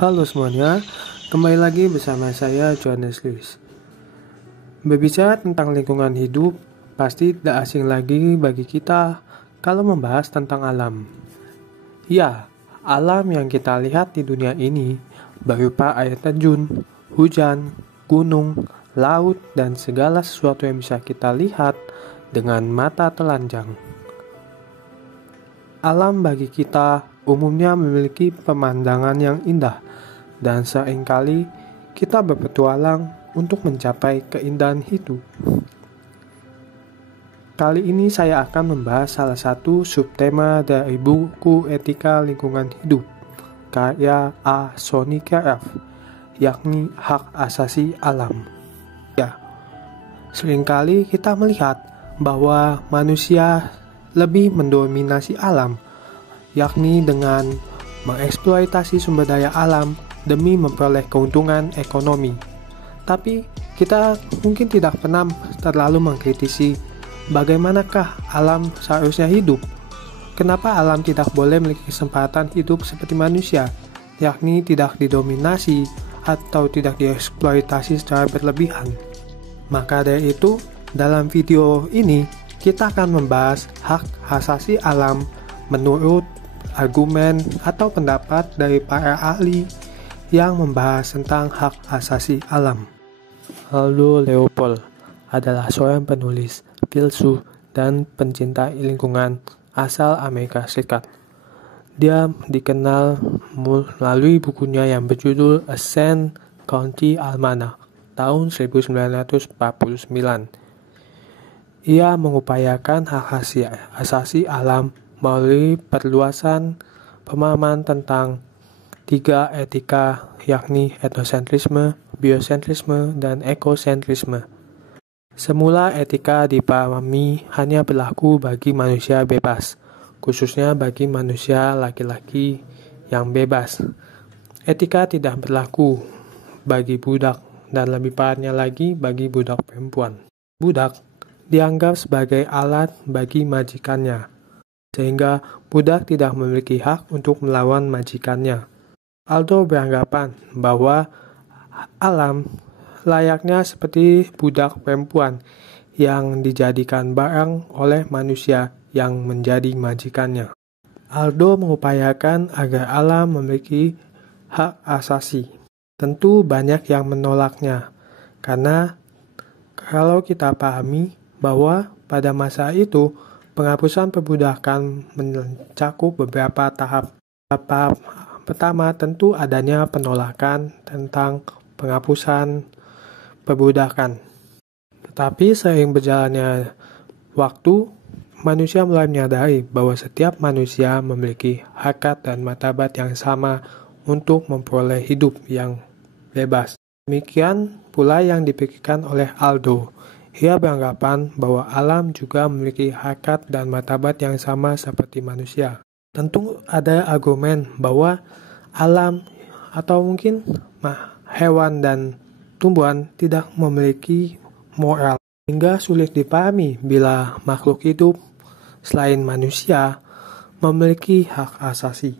Halo semuanya, kembali lagi bersama saya Johannes Lewis. Berbicara tentang lingkungan hidup, pasti tidak asing lagi bagi kita kalau membahas tentang alam. Ya, alam yang kita lihat di dunia ini berupa air terjun, hujan, gunung, laut, dan segala sesuatu yang bisa kita lihat dengan mata telanjang. Alam bagi kita umumnya memiliki pemandangan yang indah, dan seringkali kita berpetualang untuk mencapai keindahan itu. Kali ini saya akan membahas salah satu subtema dari buku Etika Lingkungan Hidup karya A. Sonika F., yakni hak asasi alam. Ya, seringkali kita melihat bahwa manusia lebih mendominasi alam, yakni dengan mengeksploitasi sumber daya alam demi memperoleh keuntungan ekonomi. Tapi kita mungkin tidak pernah terlalu mengkritisi bagaimanakah alam seharusnya hidup. Kenapa alam tidak boleh memiliki kesempatan hidup seperti manusia, yakni tidak didominasi atau tidak dieksploitasi secara berlebihan. Maka dari itu, dalam video ini kita akan membahas hak asasi alam menurut argumen atau pendapat dari para ahli yang membahas tentang hak asasi alam. Aldo Leopold adalah seorang penulis, filsuf, dan pencinta lingkungan asal Amerika Serikat. Dia dikenal melalui bukunya yang berjudul Ascent County Almanac tahun 1949. Ia mengupayakan hak asasi alam melalui perluasan pemahaman tentang 3 etika, yakni etnosentrisme, biosentrisme, dan ekosentrisme. Semula etika dipahami hanya berlaku bagi manusia bebas, khususnya bagi manusia laki-laki yang bebas. Etika tidak berlaku bagi budak, dan lebih parahnya lagi bagi budak perempuan. Budak dianggap sebagai alat bagi majikannya, sehingga budak tidak memiliki hak untuk melawan majikannya. Aldo beranggapan bahwa alam layaknya seperti budak perempuan yang dijadikan barang oleh manusia yang menjadi majikannya. Aldo mengupayakan agar alam memiliki hak asasi. Tentu banyak yang menolaknya, karena kalau kita pahami bahwa pada masa itu penghapusan perbudakan mencakup beberapa tahap. Tahap pertama tentu adanya penolakan tentang penghapusan perbudakan. Tetapi seiring berjalannya waktu, manusia mulai menyadari bahwa setiap manusia memiliki hakikat dan martabat yang sama untuk memperoleh hidup yang bebas. Demikian pula yang dipikirkan oleh Aldo. Ia beranggapan bahwa alam juga memiliki hakikat dan martabat yang sama seperti manusia. Tentu ada argumen bahwa alam atau mungkin hewan dan tumbuhan tidak memiliki moral, hingga sulit dipahami bila makhluk hidup selain manusia memiliki hak asasi.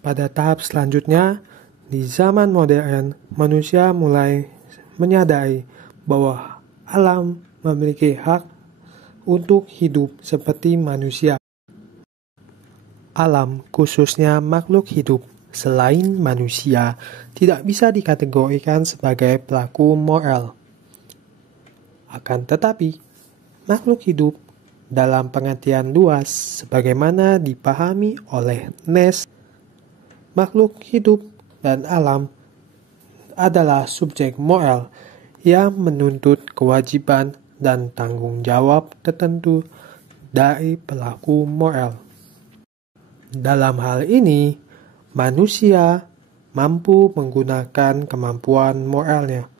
Pada tahap selanjutnya, di zaman modern, manusia mulai menyadari bahwa alam memiliki hak untuk hidup seperti manusia. Alam, khususnya makhluk hidup selain manusia, tidak bisa dikategorikan sebagai pelaku moral. Akan tetapi, makhluk hidup dalam pengertian luas sebagaimana dipahami oleh Nash, makhluk hidup dan alam adalah subjek moral yang menuntut kewajiban dan tanggung jawab tertentu dari pelaku moral. Dalam hal ini, manusia mampu menggunakan kemampuan moralnya.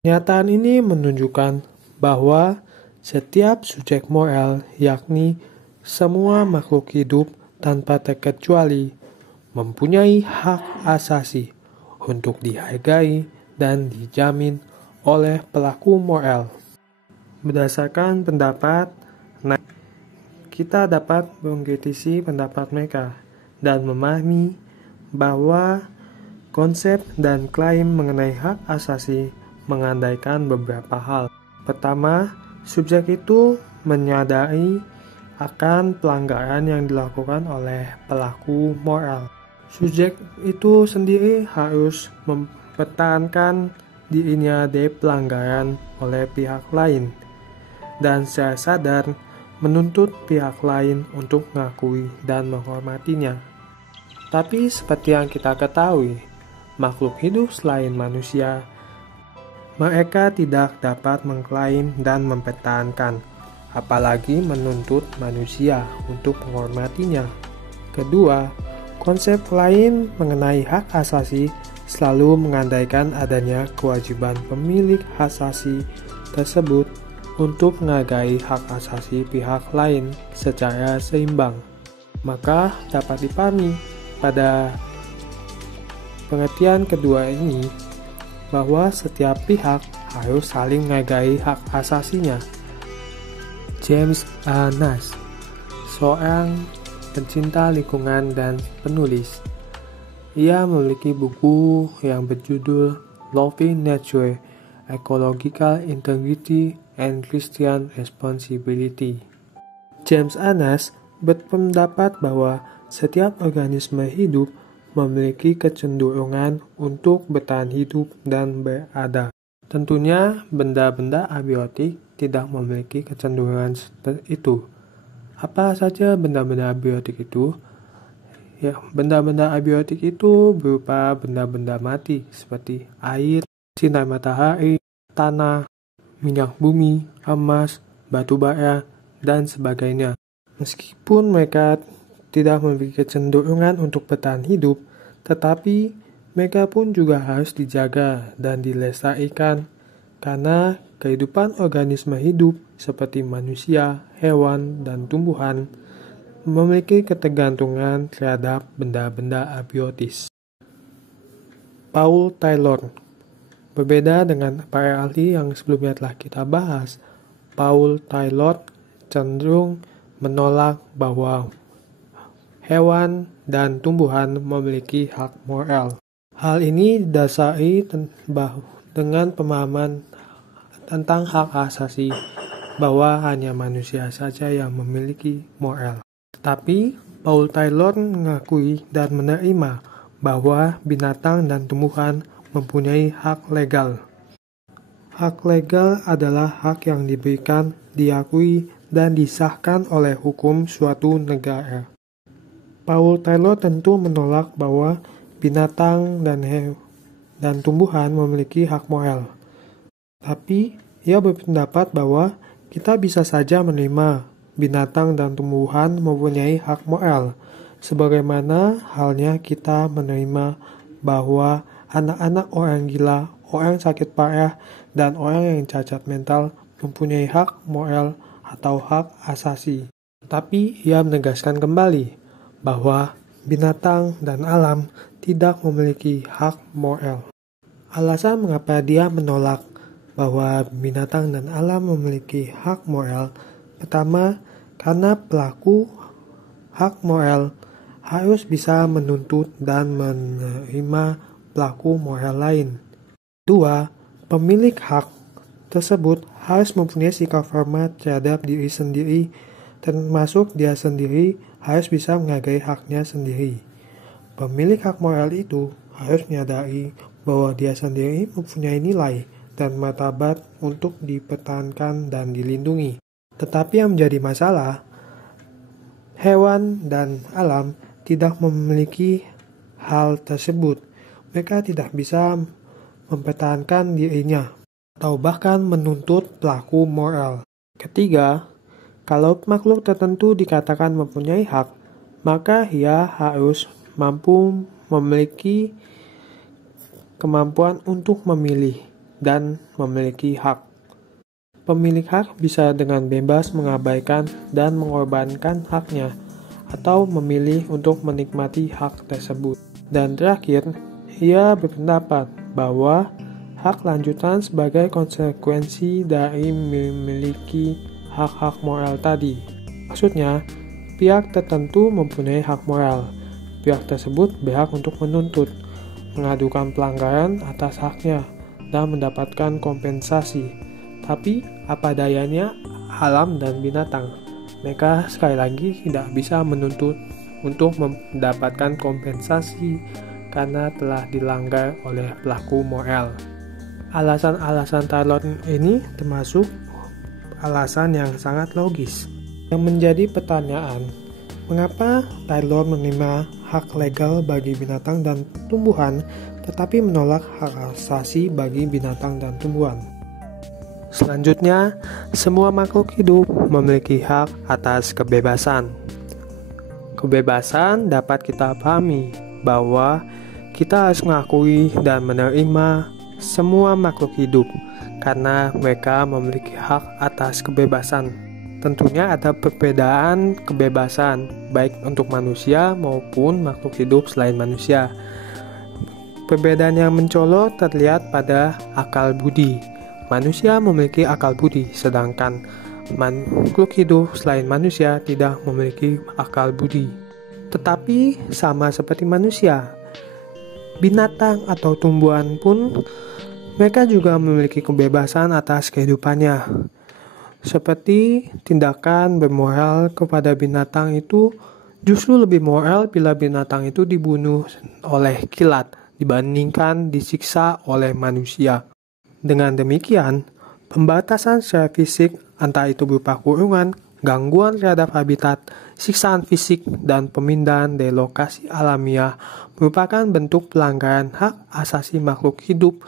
Kenyataan ini menunjukkan bahwa setiap subjek moral, yakni semua makhluk hidup tanpa terkecuali, mempunyai hak asasi untuk dihargai dan dijamin oleh pelaku moral. Berdasarkan pendapat, kita dapat mengkritisi pendapat mereka dan memahami bahwa Konsep dan klaim mengenai hak asasi mengandaikan beberapa hal. Pertama, subjek itu menyadari akan pelanggaran yang dilakukan oleh pelaku moral. Subjek itu sendiri harus mempertahankan dirinya dari pelanggaran oleh pihak lain dan secara sadar menuntut pihak lain untuk mengakui dan menghormatinya. Tapi seperti yang kita ketahui, makhluk hidup selain manusia, mereka tidak dapat mengklaim dan mempertahankan, apalagi menuntut manusia untuk menghormatinya. Kedua, konsep lain mengenai hak asasi selalu mengandaikan adanya kewajiban pemilik hak asasi tersebut untuk menghargai hak asasi pihak lain secara seimbang. Maka dapat dipahami pada pengertian kedua ini bahwa setiap pihak harus saling menghargai hak asasinya. James A. Nash, seorang pencinta lingkungan dan penulis. Ia memiliki buku yang berjudul Loving Nature, Ecological Integrity and Christian Responsibility. James A. Nash berpendapat bahwa setiap organisme hidup memiliki kecenderungan untuk bertahan hidup dan berada. Tentunya benda-benda abiotik tidak memiliki kecenderungan seperti itu. Apa saja benda-benda abiotik itu? Ya, benda-benda abiotik itu berupa benda-benda mati seperti air, sinar matahari, tanah, minyak bumi, emas, batu bara, dan sebagainya. Meskipun mereka tidak memiliki kecenderungan untuk bertahan hidup, tetapi mereka pun juga harus dijaga dan dilestarikan karena kehidupan organisme hidup seperti manusia, hewan, dan tumbuhan memiliki ketergantungan terhadap benda-benda abiotis. Paul Taylor. Berbeda dengan para ahli yang sebelumnya telah kita bahas, Paul Taylor cenderung menolak bahwa hewan dan tumbuhan memiliki hak moral. Hal ini didasari dengan pemahaman tentang hak asasi bahwa hanya manusia saja yang memiliki moral. Tetapi Paul Taylor mengakui dan menerima bahwa binatang dan tumbuhan mempunyai hak legal. Hak legal adalah hak yang diberikan, diakui, dan disahkan oleh hukum suatu negara. Paul Taylor tentu menolak bahwa binatang dan tumbuhan memiliki hak moral. Tapi, ia berpendapat bahwa kita bisa saja menerima binatang dan tumbuhan mempunyai hak moral, sebagaimana halnya kita menerima bahwa anak-anak orang gila, orang sakit parah, dan orang yang cacat mental mempunyai hak moral atau hak asasi. Tapi, ia menegaskan kembali bahwa binatang dan alam tidak memiliki hak moral. Alasan mengapa dia menolak bahwa binatang dan alam memiliki hak moral, pertama, karena pelaku hak moral harus bisa menuntut dan menerima pelaku moral lain. Dua, pemilik hak tersebut harus mempunyai sikap hormat terhadap diri sendiri, termasuk dia sendiri harus bisa menghargai haknya sendiri. Pemilik hak moral itu harus menyadari bahwa dia sendiri mempunyai nilai dan martabat untuk dipertahankan dan dilindungi. Tetapi yang menjadi masalah, hewan dan alam tidak memiliki hal tersebut. Mereka tidak bisa mempertahankan dirinya atau bahkan menuntut pelaku moral. Ketiga, kalau makhluk tertentu dikatakan mempunyai hak, maka ia harus mampu memiliki kemampuan untuk memilih dan memiliki hak. Pemilik hak bisa dengan bebas mengabaikan dan mengorbankan haknya, atau memilih untuk menikmati hak tersebut. Dan terakhir, ia berpendapat bahwa hak lanjutan sebagai konsekuensi dari memiliki hak-hak moral tadi. Maksudnya, pihak tertentu mempunyai hak moral. Pihak tersebut berhak untuk menuntut. mengadukan pelanggaran atas haknya dan mendapatkan kompensasi. Tapi apa dayanya alam dan binatang? Mereka sekali lagi tidak bisa menuntut untuk mendapatkan kompensasi karena telah dilanggar oleh pelaku moral. Alasan-alasan Taylor ini termasuk alasan yang sangat logis. Yang menjadi pertanyaan, mengapa Taylor menerima hak legal bagi binatang dan tumbuhan tetapi menolak hak asasi bagi binatang dan tumbuhan? Selanjutnya, semua makhluk hidup memiliki hak atas kebebasan. Kebebasan dapat kita pahami bahwa kita harus mengakui dan menerima semua makhluk hidup karena mereka memiliki hak atas kebebasan. Tentunya ada perbedaan kebebasan baik untuk manusia maupun makhluk hidup selain manusia. Perbedaan yang mencolok terlihat pada akal budi. Manusia memiliki akal budi, sedangkan makhluk hidup selain manusia tidak memiliki akal budi. Tetapi sama seperti manusia, binatang atau tumbuhan pun mereka juga memiliki kebebasan atas kehidupannya. Seperti tindakan bermoral kepada binatang itu justru lebih moral bila binatang itu dibunuh oleh kilat dibandingkan disiksa oleh manusia. Dengan demikian, pembatasan secara fisik entah itu berupa kurungan, gangguan terhadap habitat, siksaan fisik, dan pemindahan dari lokasi alamiah merupakan bentuk pelanggaran hak asasi makhluk hidup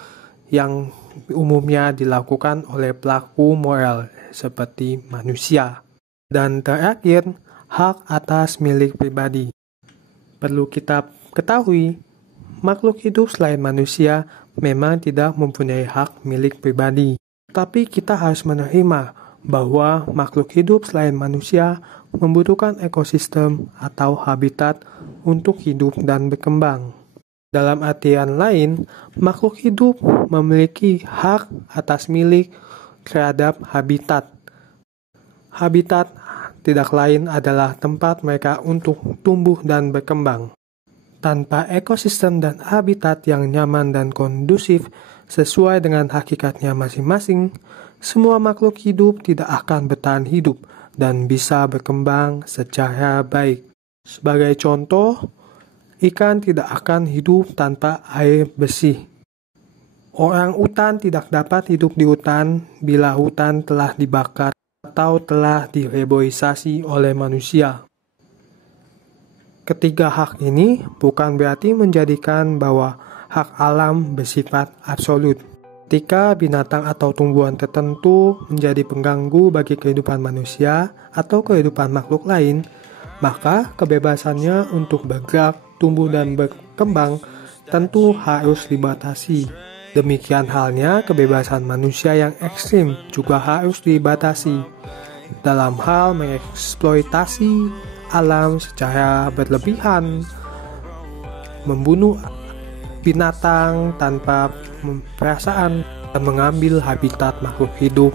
yang umumnya dilakukan oleh pelaku moral seperti manusia. Dan terakhir, hak atas milik pribadi. Perlu kita ketahui, makhluk hidup selain manusia memang tidak mempunyai hak milik pribadi. Tapi kita harus menerima bahwa makhluk hidup selain manusia membutuhkan ekosistem atau habitat untuk hidup dan berkembang. Dalam artian lain, makhluk hidup memiliki hak atas milik terhadap habitat. Habitat tidak lain adalah tempat mereka untuk tumbuh dan berkembang. Tanpa ekosistem dan habitat yang nyaman dan kondusif sesuai dengan hakikatnya masing-masing, semua makhluk hidup tidak akan bertahan hidup dan bisa berkembang secara baik. Sebagai contoh, ikan tidak akan hidup tanpa air bersih. Orang utan tidak dapat hidup di hutan bila hutan telah dibakar atau telah direboisasi oleh manusia. Ketiga hak ini bukan berarti menjadikan bahwa hak alam bersifat absolut. Ketika binatang atau tumbuhan tertentu menjadi pengganggu bagi kehidupan manusia atau kehidupan makhluk lain, maka kebebasannya untuk bergerak, tumbuh, dan berkembang tentu harus dibatasi. Demikian halnya kebebasan manusia yang ekstrim juga harus dibatasi dalam hal mengeksploitasi alam secara berlebihan, membunuh binatang tanpa perasaan, dan mengambil habitat makhluk hidup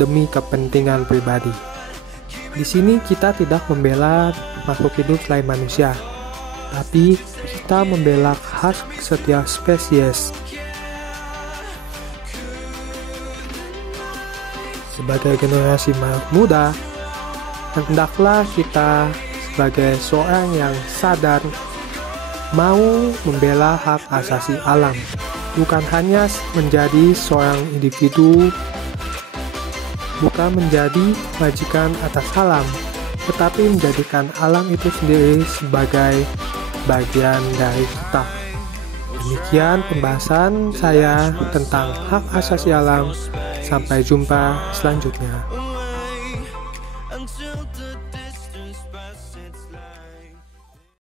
demi kepentingan pribadi. Di sini kita tidak membela makhluk hidup selain manusia, tapi kita membela hak setiap spesies. Sebagai generasi muda, hendaklah kita sebagai seorang yang sadar mau membela hak asasi alam, bukan hanya menjadi seorang individu, bukan menjadi majikan atas alam, tetapi menjadikan alam itu sendiri sebagai bagian dari kita. Demikian pembahasan saya tentang hak asasi alam. Sampai jumpa selanjutnya.